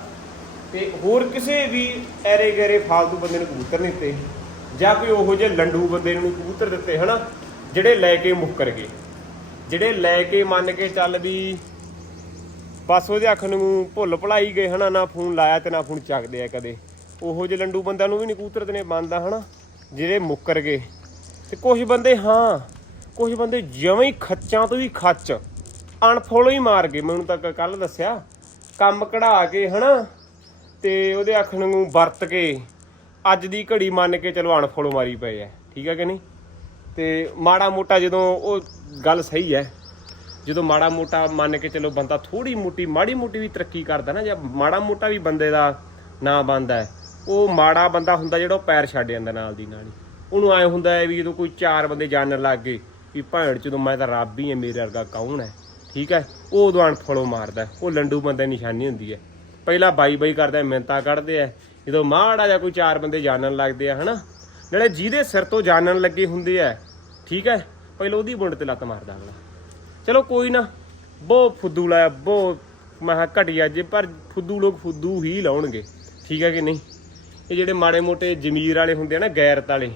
ਤੇ ਹੋਰ ਕਿਸੇ ਵੀ ਐਰੇ ਗੈਰੇ ਫਾਲਤੂ ਬੰਦੇ ਨੂੰ ਕਬੂਤਰ ਨਹੀਂ ਦਿੱਤੇ। ਜਾਂ ਕੋਈ ਉਹੋ ਜਿਹੇ ਲੰਡੂ ਬੰਦੇ ਨੂੰ ਕਬੂਤਰ ਦਿੱਤੇ ਹਨਾ ਜਿਹੜੇ ਲੈ ਕੇ ਮੁੱਕਰ ਗਏ। ਜਿਹੜੇ ਲੈ ਕੇ ਮੰਨ ਕੇ ਚੱਲ ਵੀ ਬਸ ਉਹਦੇ ਅੱਖ ਨੂੰ ਭੁੱਲ ਭੁਲਾਈ ਗਏ ਹਨਾ, ਨਾ ਫੋਨ ਲਾਇਆ ਤੇ ਨਾ ਫੋਨ ਚੱਕਦੇ ਆ ਕਦੇ। ਉਹੋ ਜਿਹੇ ਲੰਡੂ ਬੰਦਿਆਂ ਨੂੰ ਵੀ ਨਹੀਂ ਕਬੂਤਰ ਦੇਣੇ ਬੰਦਾ ਹਨਾ, ਜਿਹੜੇ ਮੁੱਕਰ ਗਏ। ਤੇ ਕੁਝ ਬੰਦੇ ਹਾਂ ਕੁਝ ਬੰਦੇ ਜਿਵੇਂ ਹੀ ਖੱਚਾਂ ਤੋਂ ਵੀ ਖੱਚ ਅਨਫੋਲੋ ਹੀ ਮਾਰ ਗਏ, ਮੈਨੂੰ ਤਾਂ ਕੱਲ ਦੱਸਿਆ। ਕੰਮ ਕਢਾ ਕੇ ਹਨਾ, ਤੇ ਉਹਦੇ ਅੱਖ ਨੂੰ ਵਰਤ ਕੇ ਅੱਜ ਦੀ ਘੜੀ ਮੰਨ ਕੇ ਚਲੋ ਅਨਫੋਲੋ ਮਾਰੀ ਪਏ ਆ, ਠੀਕ ਹੈ ਕਿ ਨਹੀਂ? ਤੇ ਮਾੜਾ ਮੋਟਾ ਜਦੋਂ ਉਹ ਗੱਲ ਸਹੀ ਹੈ ਜਦੋਂ ਮਾੜਾ ਮੋਟਾ ਮੰਨ ਕੇ ਚਲੋ ਬੰਦਾ ਥੋੜੀ ਮੋਟੀ, ਮਾੜੀ ਮੋਟੀ ਵੀ ਤਰੱਕੀ ਕਰਦਾ ਨਾ, ਜਾਂ ਮਾੜਾ ਮੋਟਾ ਵੀ ਬੰਦੇ ਦਾ ਨਾਂ ਬੰਦਾ ਉਹ ਮਾੜਾ ਬੰਦਾ ਹੁੰਦਾ ਜਿਹੜਾ ਉਹ ਪੈਰ ਛੱਡ ਜਾਂਦਾ ਨਾਲ ਦੀ ਨਾਲ ਹੀ। ਉਹਨੂੰ ਐ ਹੁੰਦਾ ਹੈ ਵੀ ਜਦੋਂ ਕੋਈ ਚਾਰ ਬੰਦੇ ਜਾਣਨ ਲੱਗ ਗਏ ਵੀ ਭੈਣ ਜਦੋਂ ਮੈਂ ਤਾਂ ਰੱਬ ਹੀ ਹਾਂ, ਮੇਰੇ ਵਰਗਾ ਕੌਣ ਹੈ, ਠੀਕ ਹੈ? ਉਹ ਉਦੋਂ ਅਣਫੜੋ ਮਾਰਦਾ ਉਹ ਲੰਡੂ ਬੰਦੇ ਦੀ ਨਿਸ਼ਾਨੀ ਹੁੰਦੀ ਹੈ। ਪਹਿਲਾਂ ਬਾਈ ਬਾਈ ਕਰਦੇ ਮਿੰਤਾ ਕੱਢਦੇ ਆ ਜਦੋਂ ਮਾੜਾ ਜਾਂ ਕੋਈ ਚਾਰ ਬੰਦੇ ਜਾਣਨ ਲੱਗਦੇ ਆ, ਹਨਾ? ਜਿਹੜੇ ਜਿਹਦੇ ਸਿਰ ਤੋਂ ਜਾਣਨ ਲੱਗੇ ਹੁੰਦੇ ਆ ਠੀਕ ਹੈ? ਪਹਿਲਾਂ ਉਹਦੀ ਬੁੰਡ ਤੇ ਲੱਤ ਮਾਰਦਾ ਅਗਲਾ। ਚਲੋ ਕੋਈ ਨਾ, ਬਹੁਤ ਫੁੱਦੂ ਲਾਇਆ, ਬਹੁਤ, ਮੈਂ ਕਿਹਾ ਘਟੀਆ ਜੇ ਪਰ ਫੁੱਦੂ ਲੋਕ ਫੁੱਦੂ ਹੀ ਲਾਉਣਗੇ, ਠੀਕ ਹੈ ਕਿ ਨਹੀਂ? ਇਹ ਜਿਹੜੇ ਮਾੜੇ ਮੋਟੇ ਜ਼ਮੀਰ ਵਾਲੇ ਹੁੰਦੇ ਆ ਨਾ, ਗੈਰਤ ਵਾਲੇ,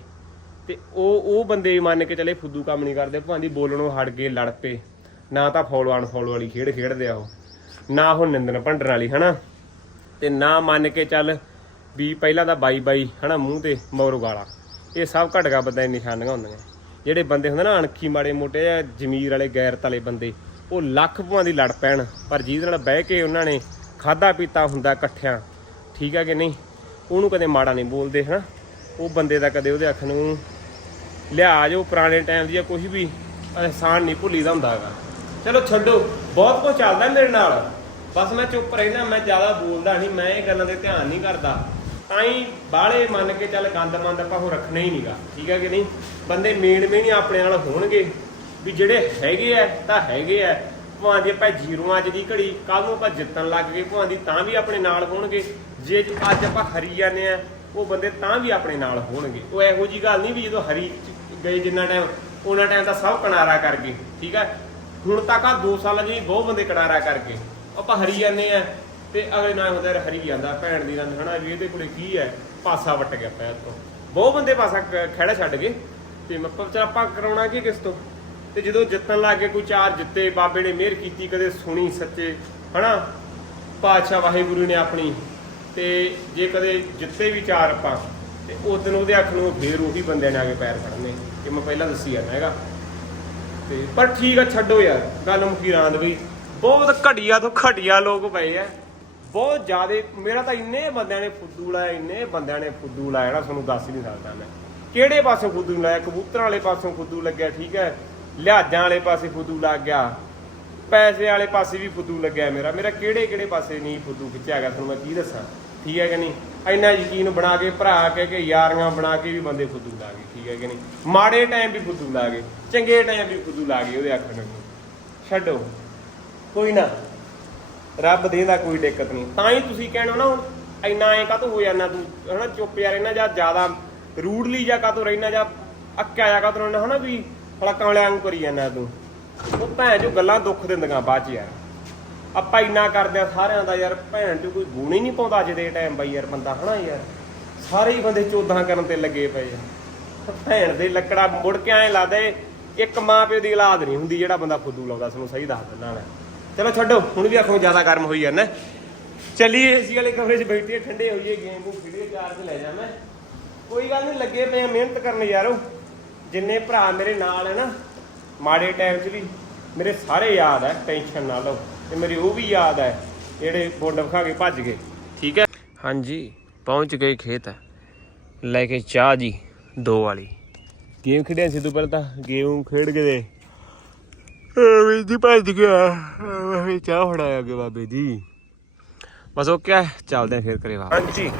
ਤੇ ਉਹ ਉਹ ਬੰਦੇ ਮੰਨ ਕੇ ਚੱਲੇ ਫੁੱਦੂ ਕੰਮ ਨਹੀਂ ਕਰਦੇ ਭਾਂਦੀ ਬੋਲਣੋਂ ਹਟ ਗਏ, ਲੜ ਪਏ, ਨਾ ਤਾਂ ਫੋਲੋ ਅਨਫੋਲੋ ਵਾਲੀ ਖੇਡ ਖੇਡਦੇ ਆ ਉਹ, ਨਾ ਉਹ ਨਿੰਦਣ ਭੰਡਣ ਵਾਲੀ, ਹਨਾ? ਤੇ ਨਾ ਮੰਨ ਕੇ ਚੱਲ ਵੀ ਪਹਿਲਾਂ ਤਾਂ ਬਾਈ ਬਾਈ ਹਨਾ, ਮੂੰਹ ਤੇ ਮੌਰੂ ਗਾਲਾ, ਇਹ ਸਭ ਘਟਗਾ ਬੰਦਾ ਨਿਸ਼ਾਨੀਆਂ ਹੁੰਦੀਆਂ। ਜਿਹੜੇ ਬੰਦੇ ਹੁੰਦੇ ਨਾ ਅਣਖੀ ਮਾੜੇ ਮੋਟੇ ਜਾਂ ਜ਼ਮੀਰ ਵਾਲੇ, ਗੈਰਤ ਵਾਲੇ ਬੰਦੇ, ਉਹ ਲੱਖ ਭੂਆਂ ਦੀ ਲੜ ਪੈਣ, ਪਰ ਜਿਹਦੇ ਨਾਲ ਬਹਿ ਕੇ ਉਹਨਾਂ ਨੇ ਖਾਦਾ ਪੀਤਾ ਹੁੰਦਾ ਇਕੱਠਿਆਂ, ਠੀਕ ਹੈ ਕਿ ਨਹੀਂ? ਉਹਨੂੰ ਕਦੇ ਮਾੜਾ ਨਹੀਂ ਬੋਲਦੇ, ਹਨਾ? ਉਹ ਬੰਦੇ ਦਾ ਕਦੇ ਉਹਦੇ ਅੱਖ ਨੂੰ ਲਿਆ ਜੋ ਪੁਰਾਣੇ ਟਾਈਮ ਦੀਆਂ ਕੁਝ ਵੀ ਅਹਿਸਾਨ ਨਹੀਂ ਭੁੱਲੀਦਾ ਹੁੰਦਾ ਹੈਗਾ। ਚਲੋ ਛੱਡੋ, ਬਹੁਤ ਕੁਝ ਚੱਲਦਾ ਮੇਰੇ ਨਾਲ। ਬਸ ਮੈਂ ਚੁੱਪ ਰਹਿਣਾ ਮੈਂ ਜ਼ਿਆਦਾ ਬੋਲਦਾ ਨਹੀਂ, ਮੈਂ ਇਹ ਗੱਲਾਂ ਤੇ ਧਿਆਨ ਨਹੀਂ ਕਰਦਾ। ਤਾਂ ਹੀ ਬਾਹਲੇ ਮੰਨ ਕੇ ਚੱਲ ਗੰਦ ਮੰਦ ਆਪਾਂ ਉਹ ਰੱਖਣਾ ਹੀ ਨਹੀਂਗਾ ਠੀਕ ਹੈ ਕਿ ਨਹੀਂ? ਬੰਦੇ ਮੇਨ ਮੇਨ ਹੀ ਆਪਣੇ ਨਾਲ ਹੋਣਗੇ, ਵੀ ਜਿਹੜੇ ਹੈਗੇ ਆ, ਤਾਂ ਹੈਗੇ ਆ। ਭਾਵੇਂ ਦੀ ਆਪਾਂ ਜ਼ੀਰੋਆਂ ਅੱਜ ਦੀ ਘੜੀ ਕੱਲ ਨੂੰ ਆਪਾਂ ਜਿੱਤਣ ਲੱਗ ਗਏ ਭਾਵੇਂ ਦੀ ਤਾਂ ਵੀ ਆਪਣੇ ਨਾਲ ਹੋਣਗੇ। ਜੇ ਅੱਜ ਆਪਾਂ ਹਰੀ ਜਾਂਦੇ ਆ, ਉਹ ਬੰਦੇ ਤਾਂ ਵੀ ਆਪਣੇ ਨਾਲ ਹੋਣਗੇ। ਉਹ ਇਹੋ ਜੀ ਗੱਲ ਨਹੀਂ ਵੀ ਜਦੋਂ ਹਰੀ ਗਏ ਜਿੰਨਾ ਟਾਈਮ, ਉਹਨਾਂ ਟਾਈਮ ਤਾਂ ਸਭ ਕਿਨਾਰਾ ਕਰ ਗਏ, ਠੀਕ ਹੈ? ਹੁਣ ਤੱਕ ਆ 2 ਸਾਲਾਂ ਜੀ ਬਹੁਤ ਬੰਦੇ ਕਿਨਾਰਾ ਕਰ ਗਏ। ਆਪਾਂ ਹਰੀ ਜਾਂਦੇ ਆ ਤੇ ਅਗਲੇ ਨਾਲ ਹੁੰਦਾ ਯਾਰ ਹਰੀ ਜਾਂਦਾ, ਭੈਣ ਦੀ ਰੰਨ ਹਨਾ, ਵੀ ਇਹਦੇ ਕੋਲੇ ਕੀ ਹੈ? ਪਾਸਾ ਵੱਟ ਗਿਆ ਪੈਰ ਤੋਂ ਬਹੁਤ ਬੰਦੇ ਪਾਸਾ ਖੜਾ ਛੱਡ ਗਏ। ਤੇ ਮੈਂ ਪਰ ਆਪਾਂ ਕਰਾਉਣਾ ਕੀ ਕਿਸ ਤੋਂ? ਤੇ ਜਦੋਂ ਜਿੱਤਣ ਲੱਗ ਗਏ, ਕੋਈ ਚਾਰ ਜਿੱਤੇ, ਬਾਬੇ ਨੇ ਮਿਹਰ ਕੀਤੀ, ਕਦੇ ਸੁਣੀ ਸੱਚੇ, ਹਨਾ? ਪਾਤਸ਼ਾਹ ਵਾਹਿਗੁਰੂ ਨੇ ਆਪਣੀ। ਤੇ ਜੇ ਕਦੇ ਜਿੱਤੇ ਵੀ ਚਾਰ ਆਪਾਂ, ਤੇ ਉਸ ਦਿਨ ਉਹਦੇ ਅੱਖ ਨੂੰ ਫੇਰ ਉਹੀ ਬੰਦਿਆਂ ਨੇ ਆ ਕੇ ਪੈਰ ਫੜਨੇ। ਕਿ ਮੈਂ ਪਹਿਲਾਂ ਦੱਸੀ ਜਾਂਦਾ ਹੈਗਾ। ਤੇ ਪਰ ਠੀਕ ਆ, ਛੱਡੋ ਯਾਰ, ਗੱਲ ਮੁਕੀ ਰਾਂਦ ਵੀ। ਬਹੁਤ ਘਟੀਆ ਤੋਂ ਘਟੀਆ ਲੋਕ ਪਏ ਆ। ਬਹੁਤ ਜ਼ਿਆਦਾ, ਮੇਰਾ ਤਾਂ ਇੰਨੇ ਬੰਦਿਆਂ ਨੇ ਫੁੱਦੂ ਲਾਇਆ, ਇੰਨੇ ਬੰਦਿਆਂ ਨੇ ਫੁੱਦੂ ਲਾਇਆ ਨਾ ਤੁਹਾਨੂੰ ਦੱਸ ਹੀ ਨਹੀਂ ਸਕਦਾ ਮੈਂ। ਕਿਹੜੇ ਪਾਸੋਂ ਫੁੱਦੂ ਲਾਇਆ? ਕਬੂਤਰਾਂ ਵਾਲੇ ਪਾਸੋਂ ਫੁੱਦੂ ਲੱਗਿਆ, ਠੀਕ ਹੈ? ਲਿਹਾਜ਼ਾਂ ਵਾਲੇ ਪਾਸੇ ਫੁੱਦੂ ਲੱਗ ਗਿਆ। ਪੈਸੇ ਵਾਲੇ ਪਾਸੇ ਵੀ ਫੁੱਦੂ ਲੱਗਿਆ ਮੇਰਾ। ਮੇਰਾ ਕਿਹੜੇ ਕਿਹੜੇ ਪਾਸੇ ਨਹੀਂ ਫੁੱਦੂ ਖਿੱਚਿਆ ਗਿਆ, ਤੁਹਾਨੂੰ ਮੈਂ ਕੀ ਦੱਸਾਂ? ਠੀਕ ਹੈ ਕਿ ਨਹੀਂ? ਇੰਨਾ ਯਕੀਨ ਬਣਾ ਕੇ, ਭਰਾ ਕਹਿ ਕੇ ਕਿ ਯਾਰੀਆਂ ਬਣਾ ਕੇ ਵੀ ਬੰਦੇ ਫੁੱਦੂ ਲਾ ਗਏ, ਠੀਕ ਹੈ ਕਿ ਨਹੀਂ? ਮਾੜੇ ਟਾਈਮ ਵੀ ਫੁੱਦੂ ਲਾ ਗਏ, ਚੰਗੇ ਟਾਈਮ ਵੀ ਫੁੱਦੂ ਲਾ ਗਏ ਉਹਦੇ ਅੱਖ ਨੂੰ। ਛੱਡੋ। ਕੋਈ ਨਾ। ਰੱਬ ਦੇਦਾ ਕੋਈ ਦਿੱਕਤ ਨਹੀਂ। ਤਾਂ ਹੀ ਤੁਸੀਂ ਕਹਿਣਾ ਨਾ ਹੁਣ, ਇੰਨਾ ਐ ਕਾਤੋਂ ਹੋ ਜਾਂਦਾ ਤੂੰ, ਹਨਾ, ਚੁੱਪ ਯਾਰ ਇਹਨਾਂ ਜਾਂ ਜ਼ਿਆਦਾ ਰੂਡਲੀ ਜਾਂ ਕਾਤੋਂ ਰਹਿਣਾ ਜਾਂ ਅੱਕਿਆ ਜਾਂ ਕਾਤੋਂ ਰਹਿਣਾ, ਹਨਾ, ਵੀ ਫਲਾ ਕਮਲਿਆਂ ਨੂੰ ਕਰੀ ਜਾਂਦਾ ਤੂੰ। ਉਹ ਭੈਣ ਜੋ ਗੱਲਾਂ ਦੁੱਖ ਦਿੰਦੀਆਂ ਬਾਅਦ ਚ ਯਾਰ। ਆਪਾਂ ਇੰਨਾ ਕਰਦੇ ਆ ਸਾਰਿਆਂ ਦਾ ਯਾਰ, ਭੈਣ ਚ ਕੋਈ ਗੁਣ ਹੀ ਨਹੀਂ ਪਾਉਂਦਾ ਅੱਜ ਦੇ ਟਾਈਮ ਬਾਈ ਯਾਰ ਬੰਦਾ, ਹਨਾ ਯਾਰ। ਸਾਰੇ ਹੀ ਬੰਦੇ ਚੋਦਾਂ ਕਰਨ ਤੇ ਲੱਗੇ ਪਏ ਆ। ਭੈਣ ਦੇ ਲੱਕੜਾ ਮੁੜ ਕੇ ਐ ਲਾਦੇ ਇੱਕ ਮਾਂ ਪਿਓ ਦੀ ਔਲਾਦ ਨਹੀਂ ਹੁੰਦੀ ਜਿਹੜਾ ਬੰਦਾ ਫੁੱਦੂ ਲਾਉਂਦਾ ਤੁਹਾਨੂੰ ਸਹੀ ਦੱਸ ਦਿੰਦਾ ਮੈਂ। ਚਲੋ ਛੱਡੋ ਹੁਣ ਵੀ ਆਖੋ ਜ਼ਿਆਦਾ ਗਰਮ ਹੋਈ ਜਾਂਦਾ। ਚੱਲੀਏ ਏਸੀ ਵਾਲੇ ਕਮਰੇ 'ਚ ਬੈਠੀਏ ਠੰਡੇ ਹੋਈਏ ਗੇਮ ਨੂੰ ਖੇਡੀਏ ਚਾਰਜ ਲੈ ਜਾ ਮੈਂ। ਕੋਈ ਗੱਲ ਨਹੀਂ ਲੱਗੇ ਪਏ ਮਿਹਨਤ ਕਰਨ ਯਾਰੋ। ਜਿੰਨੇ ਭਰਾ ਮੇਰੇ ਨਾਲ ਹੈ ਨਾ ਮਾੜੇ ਟਾਈਮ 'ਚ ਵੀ ਮੇਰੇ ਸਾਰੇ ਯਾਦ ਹੈ ਟੈਨਸ਼ਨ ਨਾ ਲਓ। ਤੇ ਮੇਰੀ ਉਹ ਵੀ ਯਾਦ ਹੈ ਜਿਹੜੇ ਬੁੰਡ ਵਿਖਾ ਕੇ ਭੱਜ ਗਏ। ਠੀਕ ਹੈ ਹਾਂਜੀ ਪਹੁੰਚ ਗਏ ਖੇਤ। ਲੈ ਕੇ ਚਾਹ ਜੀ ਦੋ ਵਾਲੀ। ਗੇਮ ਖੇਡਿਆ ਸੀ ਤੂੰ ਪਹਿਲਾਂ ਤਾਂ ਗੇਮ ਖੇਡ ਕੇ ਦੇ। ਐਵੇਂ ਜੀ ਭੱਜ ਗਿਆ। ਐਵੇਂ ਚਾਹ ਫੜਾਇਆ ਅੱਗੇ ਬਾਬੇ ਜੀ। ਬਸ ਉਹ ਕਿਆ ਚੱਲਦੇ ਆ ਫਿਰ ਕਰੇ ਵਾਪਸ। ਹਾਂਜੀ।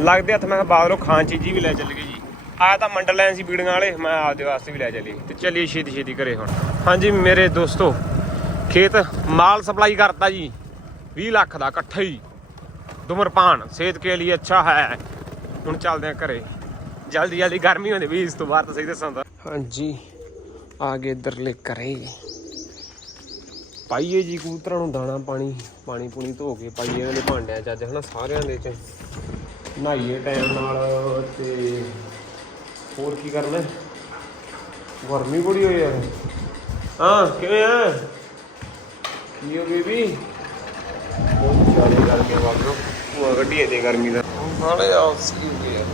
ਲੱਗਦੇ ਹੱਥ ਮੈਂ ਬਾਹਰੋਂ ਖਾਨ ਚੀਜੀ ਵੀ ਲੈ ਚੱਲ ਗਏ ਜੀ। ਆਇਆ ਤਾਂ ਮੰਡਲ ਲੈਣ ਸੀ ਬੀੜੀਆਂ ਵਾਲੇ ਮੈਂ ਆਪਦੇ ਵਾਸਤੇ ਵੀ ਲੈ ਚੱਲੀ ਤੇ ਚੱਲੀਏ ਛੇਤੀ ਛੇਤੀ ਘਰੇ ਹੁਣ। ਹਾਂਜੀ ਮੇਰੇ ਦੋਸਤੋ ਖੇਤ ਮਾਲ ਸਪਲਾਈ ਕਰਤਾ ਜੀ। 20 ਲੱਖ ਦਾ ਇਕੱਠਾ ਹੀ। ਧੁਮਰਪਾਨ ਸਿਹਤ ਕੇ ਲਈ ਅੱਛਾ ਹੈ। ਹੁਣ ਚੱਲਦੇ ਆ ਘਰੇ। ਜਲਦੀ ਜਲਦੀ ਗਰਮੀ ਹੁੰਦੀ ਵੀ ਇਸ ਤੋਂ ਬਾਅਦ ਤਾਂ ਸਹੀ ਦੱਸਾਂ ਤਾਂ। ਹਾਂਜੀ। ਆ ਗਏ ਇਧਰਲੇ ਘਰੇ। ਪਾਈਏ ਜੀ ਕਬੂਤਰਾਂ ਨੂੰ ਦਾਣਾ ਪਾਣੀ ਪਾਣੀ ਪੂਣੀ ਧੋ ਕੇ ਪਾਈਏ ਇਹਨਾਂ ਦੇ ਭਾਂਡਿਆਂ ਚ ਅੱਜ ਹਨਾ ਸਾਰਿਆਂ ਦੇ ਚ। ਨਹਾਈਏ ਟਾਈਮ ਨਾਲ ਤੇ ਹੋਰ ਕੀ ਕਰਨਾ? ਗਰਮੀ ਬੜੀ ਹੋਈ ਯਾਰ ਹਾਂ ਕਿਵੇਂ ਆ? ਕੀ ਹੋ ਬੀਬੀ? ਬਹੁਤ ਜ਼ਿਆਦਾ ਗਰਮੀ ਬਾਬਰੋ ਉਹ ਗੱਡੀਆਂ ਦੇ ਗਰਮੀ ਦਾ। ਨਾਲੇ ਆਉ ਸੀ ਹੋ ਗਿਆ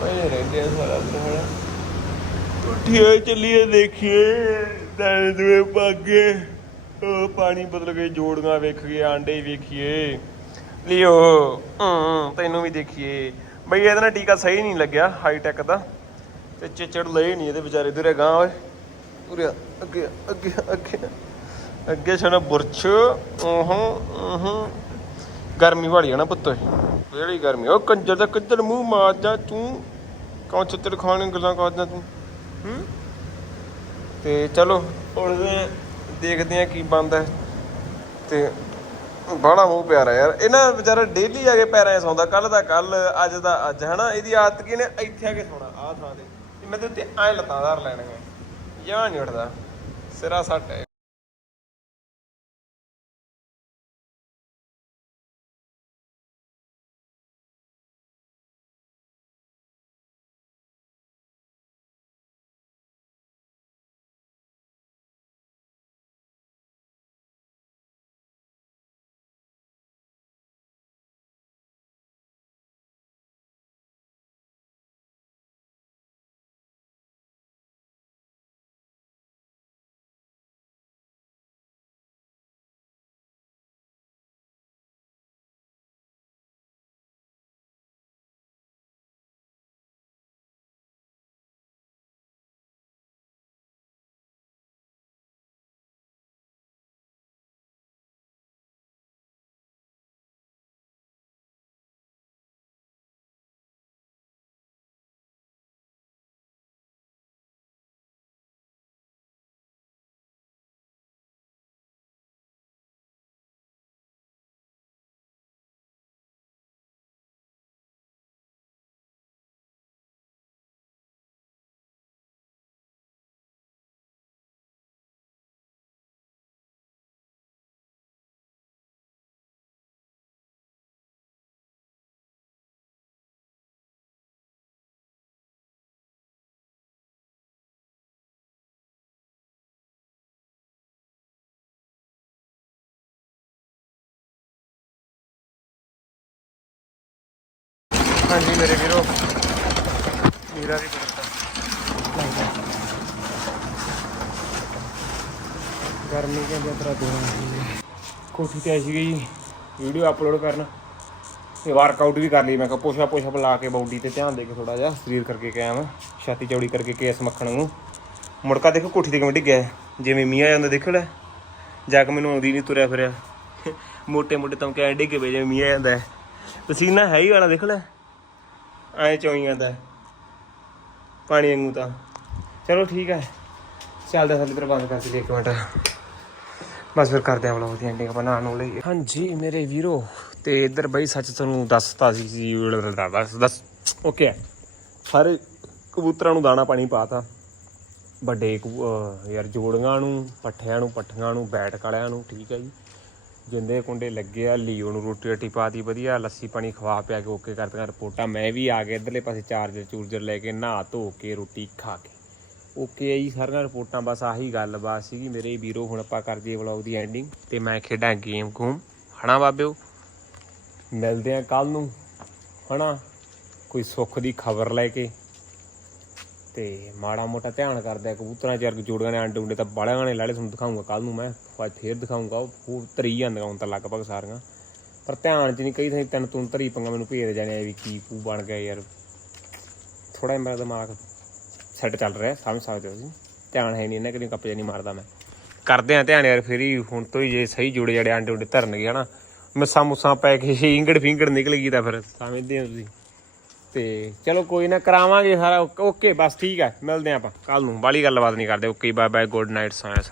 ਪਏ ਰਹਿੰਦੇ ਆ ਸਾਰਾ ਦਿਨ ਹਨਾ। ਉੱਠੀਏ ਚੱਲੀਏ ਦੇਖੀਏ ਦਾਣੇ ਦੂਏ ਪਾਗੇ ਉਹ ਪਾਣੀ ਬਦਲ ਕੇ ਜੋੜੀਆਂ ਵੇਖ ਗਏ ਆਂਡੇ ਵੇਖੀਏ। ਲਿਓ ਹੂੰ ਤੈਨੂੰ ਵੀ ਦੇਖੀਏ। ਬਈ ਇਹਦਾ ਨਾ ਟੀਕਾ ਸਹੀ ਨਹੀਂ ਲੱਗਿਆ ਹਾਈ ਟੈਕ ਦਾ। ਤੇ ਚਿਚੜ ਲਏ ਨਹੀਂ ਇਹਦੇ ਵਿਚਾਰੇ ਦੂਰੇ ਗਾਂ ਓਏ। ਉਰੇ ਅੱਗੇ ਅੱਗੇ ਅੱਗੇ। ਅੱਗੇ ਛਣਾ ਬੁਰਛ ਉਹ ਉਹ ਗਰਮੀ ਵਾਲੀ ਆ ਨਾ ਪੁੱਤ ਜਿਹੜੀ ਗਰਮੀ ਉਹ ਕੰਜਰ ਦਾ ਕਿੱਧਰ ਮੂੰਹ ਮਾਰਦਾ ਤੂੰ? ਕੌਣ ਚਿੱਤਰ ਖਾਣੇ ਗੱਲਾਂ ਕਰਦਾ ਤੂੰ? ਹੂੰ? ਤੇ ਚਲੋ। ਉੜਦੇ ਦੇਖਦੇ ਆ ਕੀ ਬਣਦਾ ਤੇ ਬੜਾ ਮੂੰਹ ਪਿਆਰਾ ਯਾਰ। ਇਹਨਾਂ ਵਿਚਾਰਾ ਡੇਲੀ ਆ ਕੇ ਪੈਰਾਂ 'ਚ ਸੌਂਦਾ ਕੱਲ ਦਾ ਕੱਲ ਅੱਜ ਦਾ ਅੱਜ, ਹਨਾ? ਇਹਦੀ ਆਦਤ ਕੀ ਨੇ ਇੱਥੇ ਆ ਕੇ ਸੌਣਾ, ਆਹ ਥਾਂ ਤੇ। ਮੈਂ ਤੇ ਉੱਤੇ ਐ ਲਤਾਦਾਰ ਲੈਣਗੇ ਜਾਂ ਨਹੀਂ ਉੱਠਦਾ। ਸਿਰਾ ਸੱਟ ਹਾਂਜੀ, ਮੇਰੇ ਵੀਰੋ। ਵੀਰਾ ਦੀ ਗਰਮੀ ਕੇ ਤਰਾ ਦੇਣਾ ਕੋਠੀ ਤੇ ਆਈ ਸੀਗੀ ਜੀ, ਵੀਡੀਓ ਅਪਲੋਡ ਕਰਨ। ਤੇ ਵਰਕਆਊਟ ਵੀ ਕਰ ਲਈ, ਮੈਂ ਕਿਹਾ ਪੋਸ਼ਾ ਪੋਸ਼ਾ ਲਾ ਕੇ ਬਾਡੀ ਤੇ ਧਿਆਨ ਦੇ ਕੇ ਥੋੜਾ ਜਿਹਾ, ਸਰੀਰ ਕਰਕੇ ਕਾਇਮ, ਛਾਤੀ ਚੌੜੀ ਕਰਕੇ ਕੇਸ ਮੱਖਣ ਨੂੰ। ਮੁੜਕਾ ਦੇਖੋ ਕੋਠੀ ਤੇ ਕਿਵੇਂ ਡਿੱਗਿਆ ਜਿਵੇਂ ਮੀਂਹ ਆ ਜਾਂਦਾ ਦੇਖੋ ਲੈ। ਜਾ ਕੇ ਮੈਨੂੰ ਆਉਂਦੀ ਨਹੀਂ ਤੁਰਿਆ ਫਿਰਿਆ। ਮੋਟੇ ਮੋਟੇ ਤਾਂ ਕਹਿ ਡਿੱਗੇ ਪਏ ਜਿਵੇਂ ਮੀਂਹ ਆ ਜਾਂਦਾ ਪਸੀਨਾ ਹੈ ਹੀ ਵਾਲਾ, ਦੇਖ ਲੈ। ਐ ਚੋਈ ਜਾਂਦਾ ਹੈ। ਪਾਣੀ ਵਾਂਗੂ ਤਾਂ। ਚਲੋ ਠੀਕ ਹੈ। ਚੱਲਦਾ ਥੱਲੇ ਤੇ ਬੰਦ ਕਰ ਦਈਏ ਇੱਕ ਮਿੰਟ। ਬਸ ਫਿਰ ਕਰਦੇ ਆ ਵਲੋਗ ਦੀ ਐਂਡਿੰਗ ਬਣਾ ਨੂੰ ਲਈ। ਹਾਂਜੀ ਮੇਰੇ ਵੀਰੋ, ਤੇ ਇੱਧਰ ਬਈ ਸੱਚ ਤੁਹਾਨੂੰ ਦੱਸਤਾ ਸੀ ਜੀ ਬਸ ਦੱਸ ਓਕੇ ਸਾਰੇ ਕਬੂਤਰਾਂ ਨੂੰ ਦਾਣਾ ਪਾਣੀ ਪਾਤਾ। ਵੱਡੇ ਕਬੂ- ਯਾਰ ਜੋੜੀਆਂ ਨੂੰ, ਪੱਠਿਆਂ ਨੂੰ, ਪੱਠੀਆਂ ਨੂੰ, ਬੈਟ ਕਾਲਿਆਂ ਨੂੰ, ਠੀਕ ਹੈ ਜੀ। ਜਿੰਦੇ ਕੁੰਡੇ ਲੱਗੇ ਆ ਲੀਓ ਨੂੰ ਰੋਟੀ ਰੱਟੀ ਪਾਤੀ, ਵਧੀਆ ਲੱਸੀ ਪਾਣੀ ਖਵਾ ਪਿਆ ਕੇ ਓਕੇ ਕਰਤੀਆਂ ਰਿਪੋਰਟਾਂ। ਮੈਂ ਵੀ ਆ ਗਿਆ ਇਧਰਲੇ ਪਾਸੇ ਚਾਰਜਰ ਚੂਰਜਰ ਲੈ ਕੇ, ਨਹਾ ਧੋ ਕੇ, ਰੋਟੀ ਖਾ ਕੇ। ਓਕੇ ਆ ਜੀ ਸਾਰੀਆਂ ਰਿਪੋਰਟਾਂ, ਬਸ ਆਹੀ ਗੱਲਬਾਤ ਸੀਗੀ ਮੇਰੇ ਵੀਰੋ, ਹੁਣ ਆਪਾਂ ਕਰ ਦਈਏ ਵਲੌਗ ਦੀ ਐਂਡਿੰਗ ਤੇ ਮੈਂ ਖੇਡਾਂ ਗੇਮ ਗੂਮ ਹਨਾ ਬਾਬਿਓ? ਮਿਲਦੇ ਆ ਕੱਲ ਨੂੰ। ਹਨਾ ਕੋਈ ਸੁੱਖ ਦੀ ਖਬਰ ਲੈ ਕੇ। ਤੇ ਮਾੜਾ ਮੋਟਾ ਧਿਆਨ ਕਰਦਾ, ਕਬੂਤਰਾਂ ਚਰਗ ਜੋੜੀਆਂ ਨੇ, ਆਂਡੇ ਉਂਡੇ ਤਾਂ ਬਾਲਿਆਂ ਨੇ ਲਾਲੇ, ਤੁਹਾਨੂੰ ਦਿਖਾਉਂਗਾ ਕੱਲ ਨੂੰ ਮੈਂ, ਅੱਜ ਫੇਰ ਦਿਖਾਉਂਗਾ, ਉਹ ਫੂਰ ਤਰੀ ਜਾਂਦੀਆਂ ਹੁਣ ਤਾਂ ਲਗਭਗ ਸਾਰੀਆਂ। ਪਰ ਧਿਆਨ ਚ ਨਹੀਂ ਕਈ ਥਾਂ ਤਿੰਨ ਤੁਨ ਤਰੀ ਪੰਗਾ ਮੈਨੂੰ ਭੇਜ ਜਾਣੇ ਆ ਵੀ ਕੀ ਪੂ ਬਣ ਗਿਆ ਯਾਰ। ਥੋੜਾ ਮੇਰਾ ਦਿਮਾਗ ਸੈੱਟ ਚੱਲ ਰਿਹਾ, ਸਮਝ ਸਕਦੇ ਹੋ ਤੁਸੀਂ? ਧਿਆਨ ਹੈ ਨਹੀਂ ਇਹਨਾਂ ਕਿਤੇ ਕੱਪ ਨਹੀਂ ਮਾਰਦਾ ਮੈਂ। ਕਰਦੇ ਆ ਧਿਆਨ ਯਾਰ, ਫਿਰ ਹੀ ਹੁਣ ਤੋਂ ਹੀ ਜੇ ਸਹੀ ਜੁੜੇ ਜਿਹੜੇ ਆਂਡੇ ਉਂਡੇ ਧਰਨਗੇ, ਹਨਾ? ਮਿੱਸਾਂ ਮੁੱਸਾਂ ਪੈ ਕੇ ਇੰਗੜ ਫਿੰਗੜ ਨਿਕਲ ਗਈ ਤਾਂ ਫਿਰ ਸਮਝਦੇ ਹੋ ਤੁਸੀਂ? ਤੇ ਚਲੋ ਕੋਈ ਨਾ ਕਰਾਵਾਂਗੇ ਸਾਰਾ, ਓਕੇ, ਬਸ ਠੀਕ ਹੈ ਮਿਲਦੇ ਹਾਂ ਆਪਾਂ ਕੱਲ ਨੂੰ ਬਾਲੀ ਗੱਲਬਾਤ ਨਹੀਂ ਕਰਦੇ, okay bye bye good night ਸਾਇਆ